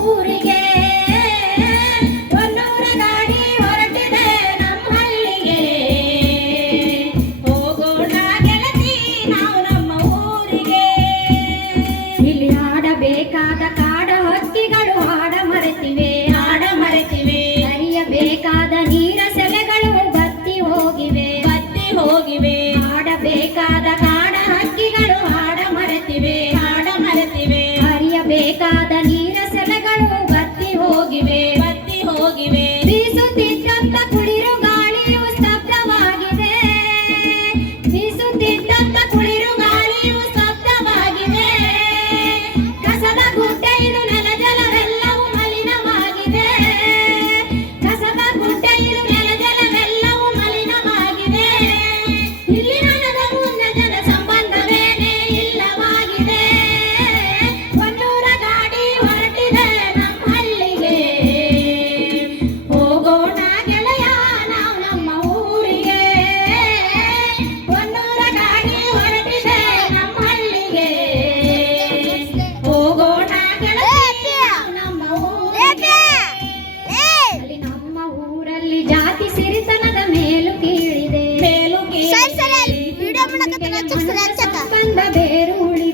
ಊರಿಗೆ. ಹೊನ್ನೂರ ಗಾಡಿ ಹೊರಟಿದೆ ನಮ್ಮ ಹಳ್ಳಿಗೆ ಹೋಗೋಣ ಗೆಳತಿ, ನಾವು ನಮ್ಮ ಊರಿಗೆ. ಇಲ್ಲಿ ಆಡಬೇಕಾದ ಕಾಡ ಹಕ್ಕಿಗಳು ಹಾಡ ಮರೆತಿವೆ. ಹಾಡ ಮರೆತಿವೆ. ಹರಿಯಬೇಕಾದ ನೀರ ಸೆಲೆಗಳು ಬತ್ತಿ ಹೋಗಿವೆ. ಬತ್ತಿ ಹೋಗಿವೆ. ಆಡಬೇಕಾದ ಕಾಡ ಹಕ್ಕಿಗಳು ಹಾಡ ಮರೆತಿವೆ. ಹಾಡ ಮರೆತಿವೆ. ಹರಿಯಬೇಕಾದ ನೀರ म्हणत संतांना बेरुळी